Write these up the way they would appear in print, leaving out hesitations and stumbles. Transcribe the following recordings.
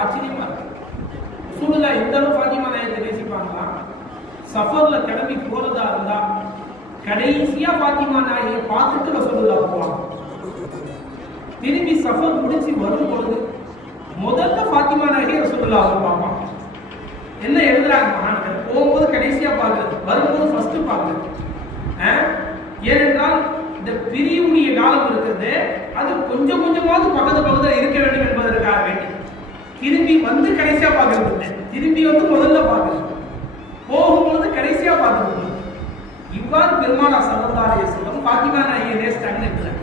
ஆச்சரியமா இருக்கு. ரசூலுல்லாஹ் இந்த அளவு ஃபாத்திமா நாயகத்தை நேசிப்பாங்களா? சஃபர்ல கிளம்பி போறதா இருந்தா கடைசியா ஃபாத்திமா நாயகியை பார்த்துட்டு ரசூலுல்லாஹ் போவாங்க. திரும்பி சஃபர் முடிச்சு வரும் பொழுது முதல்ல ஃபாத்திமா நாயகியை ரசூலுல்லாஹ் பார்ப்பாங்க. என்ன எழுதுறாங்க மகான்கள்? போகும்போது கடைசியா பார்க்கறது, வரும்போது ஃபர்ஸ்ட் பார்க்கறது. ஏனென்றால் இந்த பிரிவுடைய காலம் இருக்கிறது, அது கொஞ்சம் கொஞ்சமாவது பக்கத்துல இருக்க வேண்டும் என்பதற்காக வேண்டி திரும்பி வந்து கடைசியா பார்க்கறது இல்லை, திரும்பி வந்து முதல்ல பார்க்கறது, போகும்பொழுது கடைசியா பார்க்கறது. இவ்வாறு பெருமானார் ஸல்லல்லாஹு அலைஹி வஸல்லம் ஃபாத்திமா நாயகியை நேசித்தாங்கன்னு இருக்கிறாங்க.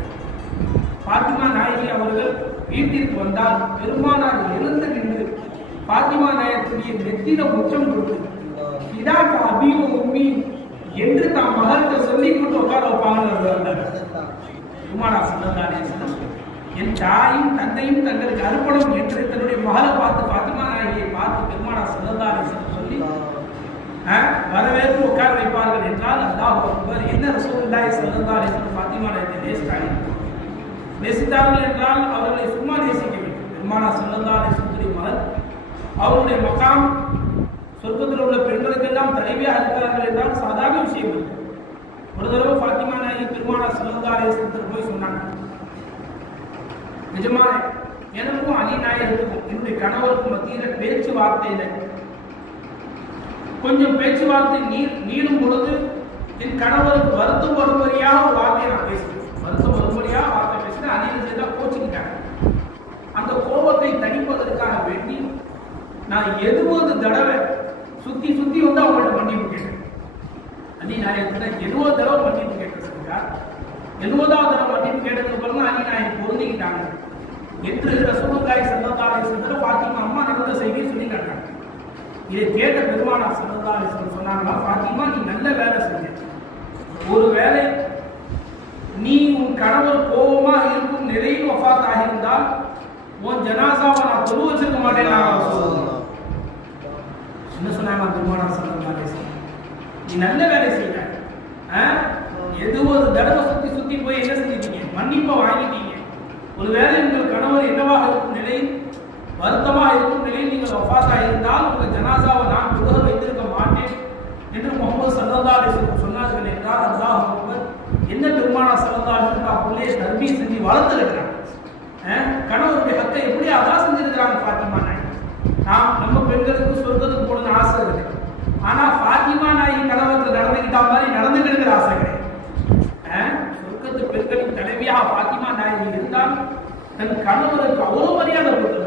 ஃபாத்திமா நாயகி அவர்கள் வீட்டிற்கு வந்தால் பெருமானார் எழுந்து நின்று ஃபாத்திமா நாயகத்துடைய நெத்தில முற்றம் கொடுத்து இதாக்க அபியோ உம்மி என்று தாம் மகள்கிட்ட சொல்லி கொண்டு உட்கார வைப்பாங்க. பெருமானார் ஸல்லல்லாஹு அலைஹி வஸல்லம் என் தாயும் தந்தையும் தங்களுக்கு அர்ப்பணம் என்று தன்னுடைய மகளை பார்த்து ஃபாத்திமா நாயகியை பார்த்து பெருமானார் ஸல்லல்லாஹு அலைஹி வஸல்லம் சொல்லி வரவேற்பு உட்கார வைப்பார்கள் என்றால் அல்லாஹ் அக்பர். என்ன ரசூலுல்லாஹி ஸல்லல்லாஹு அலைஹி வஸல்லம் ஃபாத்திமா நாயகியை நேசித்தார்கள் என்றால் அவர்களை சும்மா நேசிக்க வேண்டும். பெருமானார் ஸல்லல்லாஹு அலைஹி வஸல்லம் மகள் அவருடைய மகாம் சொர்க்கத்தில் உள்ள பெண்களுக்கெல்லாம் தலைவியாக இருக்கிறார்கள் என்றால் சாதாரண விஷயம் இல்லை. ஒரு தடவை ஃபாத்திமா நாயகி பெருமானார் ஸல்லல்லாஹு அலைஹி வஸல்லம் போய் சொன்னாங்க, நிஜமான எனக்கும் அலி நாயகத்துக்கும் என்னுடைய கணவருக்கும் மத்தியில பேச்சுவார்த்தையில கொஞ்சம் பேச்சுவார்த்தை நீளும் பொழுது என் கணவருக்கு வருத்தம் வரும்படியாக ஒரு வார்த்தையை நான் பேசுறேன், வருத்தம் வரும்படியாக வார்த்தை பேசுறேன், அதில் செய்தால் கோச்சிக்கிட்டாங்க. அந்த கோபத்தை தணிப்பதற்காக வேண்டி நான் 70 தடவை சுத்தி சுத்தி வந்து அவங்கள்ட்ட மன்னிப்பு கேட்டேன். அலி நாயகத்துல 70 தடவை மன்னிப்பு கேட்டிருக்கார். 70வது தடவை மன்னிப்பு கேட்டதுக்கு அப்புறம் தான் அலி நாயகம் பொருந்திக்கிட்டாங்க என்று ரசூலுல்லாஹி ஸல்லல்லாஹு அலைஹி வஸல்லம் ஃபாத்திமா அம்மா நடந்த செய்தியை சொல்லி காட்டுறாங்க. இதை கேட்ட பெருமானார் ஸல்லல்லாஹு அலைஹி வஸல்லம் சொன்னாங்களா, ஃபாத்திமா நீ நல்ல வேலை செஞ்ச, ஒரு வேலை நீ உன் கணவர் கோபமாக இருக்கும் நிலையில் வஃபாத் ஆகியிருந்தால் உன் ஜனாசாவை நான் தொழு வச்சிருக்க மாட்டேன். என்ன சொன்னாங்க பெருமானார் ஸல்லல்லாஹு அலைஹி வஸல்லம், நீ நல்ல வேலை செய்ய, 70 தடவை சுத்தி சுத்தி போய் என்ன செஞ்சிட்டீங்க, மன்னிப்பை வாங்கிட்டீங்க. ஒரு வேலை உங்கள் கணவர் என்னவாக இருக்கும் நிலையில், வருத்தமாக இருக்கும் நிலையில் நீங்கள் வஃபாத்தாக இருந்தால் உங்கள் ஜனாசாவை நான் தொழுக வைத்திருக்க மாட்டேன் என்று முஹம்மது ஸல்லல்லாஹு அலைஹி வஸல்லம் சொன்னார்கள் என்றால் அல்லாஹ் அக்பர். என்ன பெருமானார் ஸல்லல்லாஹு அலைஹி வஸல்லம் அப்படியே தர்பீ செஞ்சு வளர்த்துருக்கிறாங்க. கணவருடைய ஹக்கை எப்படி அதான் செஞ்சிருக்கிறாங்க ஃபாத்திமா நாயகி. நம்ம பெண்களுக்கு சொர்க்கத்துக்கு போகணும்னு ஆசை இருக்கு, ஆனா ஃபாத்திமா நாயகி கணவருக்கு நடந்துக்கிட்ட மாதிரி நடந்துக்கிட்டு ஆசை கிடையாது. சொர்க்கத்து பெண்களின் தலைவியாக ஃபாத்திமா நாயகி இருந்தால் தன் கணவருக்கு அவ்வளவு மரியாதை கொடுத்து